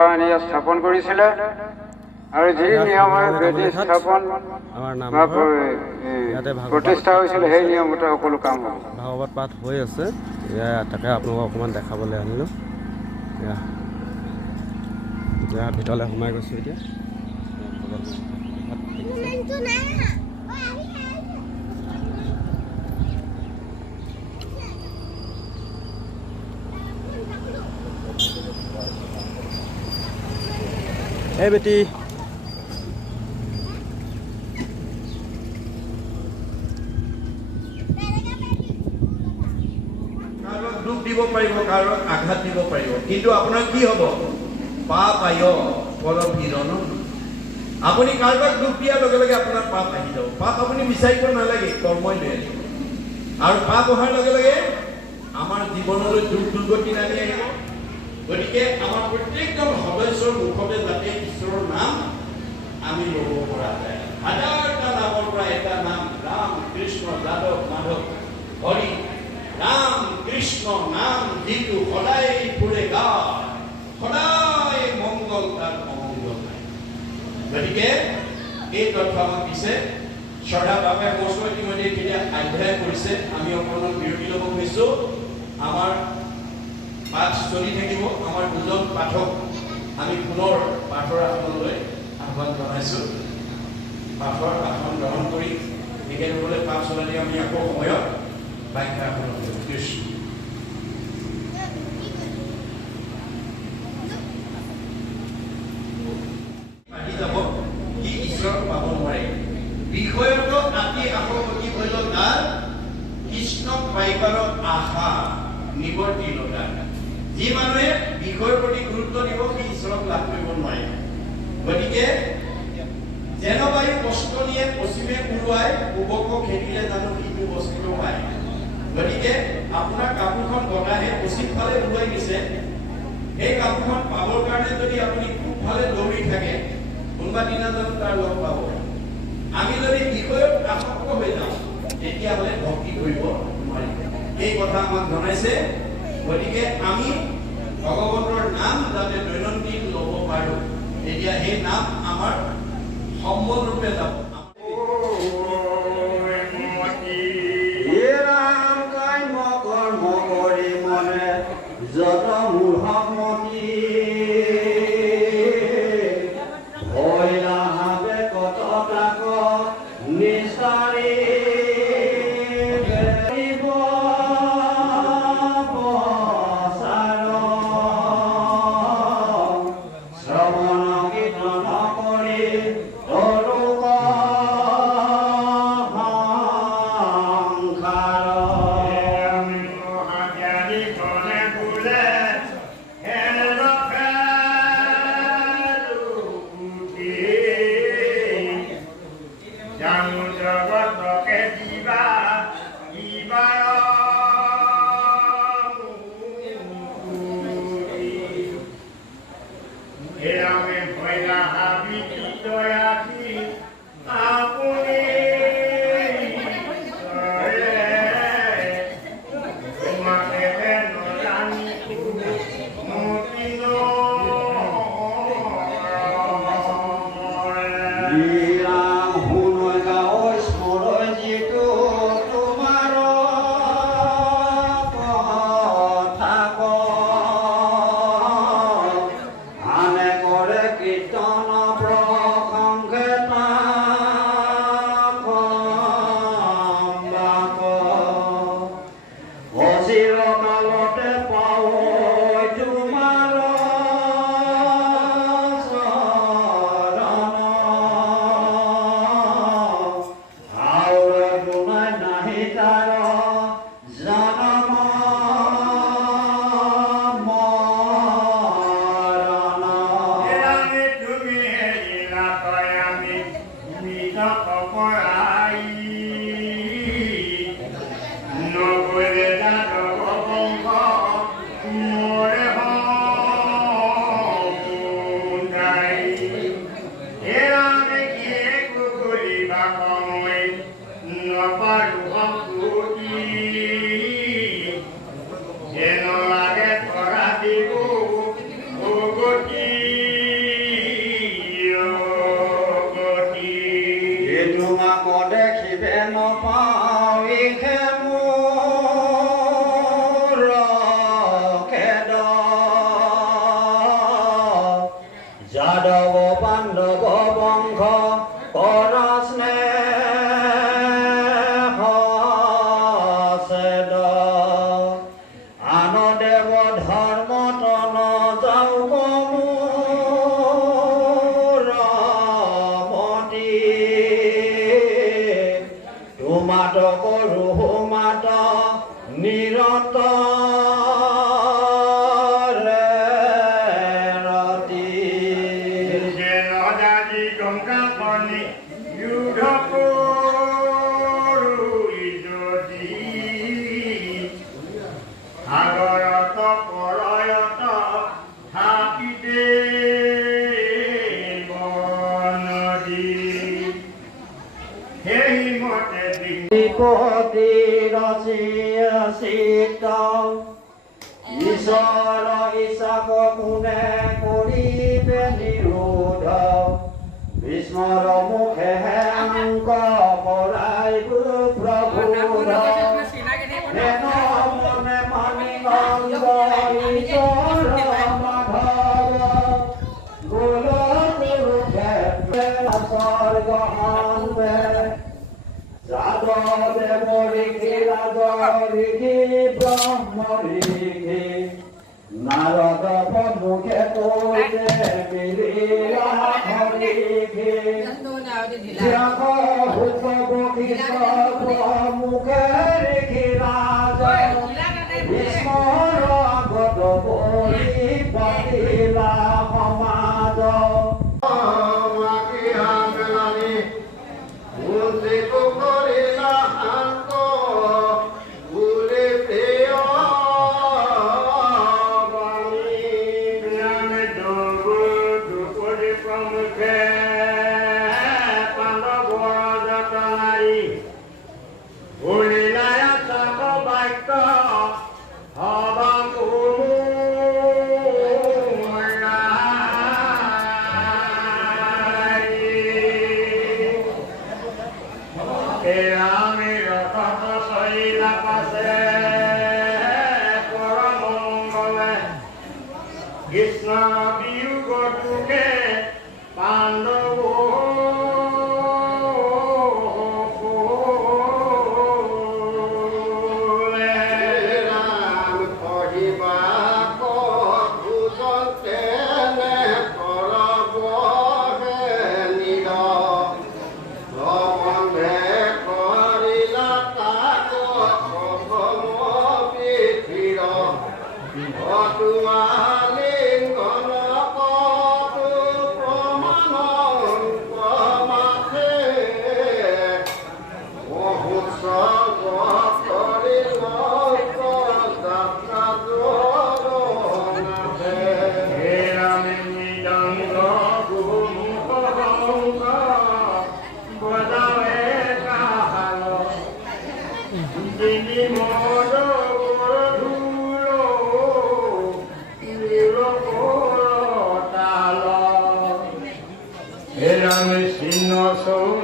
স্থাপন কৰিছিলে আৰু যি নিয়মে বেদী স্থাপন প্ৰতিষ্ঠা হৈছিলে সেই নিয়মতে সকলো কাম হ'ব। ভাগৱত পাঠ হৈ আছে, তাকে আপোনালোকক অকণমান দেখাবলৈ আনিলোঁ। ভিতৰলৈ সোমাই গৈছোঁ এতিয়া। এই বেটি দুখ দিব পাৰিব, কাৰোবাক আঘাত দিব পাৰিব, কিন্তু আপোনাৰ কি হ'ব? পাপ আয় পৰম হিৰণ। আপুনি কাৰোবাক দুখ দিয়াৰ লগে লগে আপোনাৰ পাপ আহি যাব। পাপ আপুনি বিচাৰিব নালাগে, কৰ্মই লৈ আহিব। আৰু পাপ অহাৰ লগে লগে আমাৰ জীৱনলৈ দুখ দুৰ্গতি নামি আহিব। গতিকে আমাৰ প্ৰত্যেকজন সদস্যৰ মুখতে যাতে ঈশ্বৰৰ নাম আমি ল'ব পৰা যায়। হাজাৰটা নামৰ পৰা এটা নাম, ৰাম কৃষ্ণ যাদৱ মাধৱ হৰি। ৰাম কৃষ্ণ নাম যিটো সদায় ফুৰে গায়, সদায় মংগল তাৰ অমংগল নাই। গতিকে এই তথ্য আমাক দিছে শ্ৰদ্ধা বাপে মস্ত ইতিমধ্যে কেতিয়া অধ্যয়ন কৰিছে। আমি অকণমান বিৰতি ল'ব খুজিছো। আমাৰ পাঠ চলি থাকিব। আমাৰ দুজন পাঠক আমি পুনৰ পাঠৰ আসনলৈ আহ্বান জনাইছো। পাঠৰ আসন গ্ৰহণ কৰি তেখেতসকলে পাঠ চলালে আমি আকৌ সময়ত ব্যাখ্যা কৰিব। আহি যাব কি ঈশ্বৰক পাব নোৱাৰে। বিষয়টো আতি আসক্তি হইল তাৰ কৃষ্ণক পাইবাৰ আশা নিবৰ্তিলতা। যি মানুহে বিষয়ৰ প্ৰতি গুৰুত্ব দিব সি ঈশ্বৰক লাভ কৰিব নোৱাৰে। গতিকে যেনবায়ু কষ্ট নিয়ে পশ্চিমে উৰুৱাই, পূবক খেদিলে জানো সিটো বস্ত্ৰ পায়। গতিকে আপোনাৰ কাপোৰখন বতাহে পশ্চিম ফালে উৰুৱাই দিছে, সেই কাপোৰখন পাবৰ কাৰণে যদি আপুনি পূব ফালে দৌৰি থাকে, কোনোবা দিনা জানো তাৰ লগ পাব। আমি যদি বিষয়ত আসক্ত হৈ যাওঁ তেতিয়াহ'লে ভক্তি কৰিব নোৱাৰিম। এই কথা আমাক জনাইছে। গতিকে আমি ভগৱন্তৰ নাম যাতে দৈনন্দিন ল'ব পাৰোঁ, তেতিয়া সেই নাম আমাৰ সম্পূৰ্ণৰূপে যাব। যাদৱ পাণ্ডৱ বংশ কৰ স্নেহ সেদ আন দেৱ ধৰ্ম তন যাও কমূৰমতি তোমাত কৰো মাত নিৰত বিপতি ৰচি চিত ঈশ্বৰ ইচ্ছাক কোনে কৰিবে নিৰোধ ভীষ্মৰ মুখে অংক পৰাই প্ৰভুৰ হেন মনে মানি গংগ ঈশ্বৰ মাধৱ গোল কুৰুক্ষেত্ৰ স্বৰ্গ অন্তে যাদৱ ঋষি ৰাজঋষি ব্ৰহ্ম ঋষি নাৰদ প্ৰমুখে কৈছে মিলিলা হৰিষি জ্ঞান শুক বশিষ্ঠ প্ৰমুখে ঋষি ৰাজ ভীষ্মৰ আগত বলি পাতিলা সমাজ Krishna বিয়োগটোকে Pandava Ela me ensinou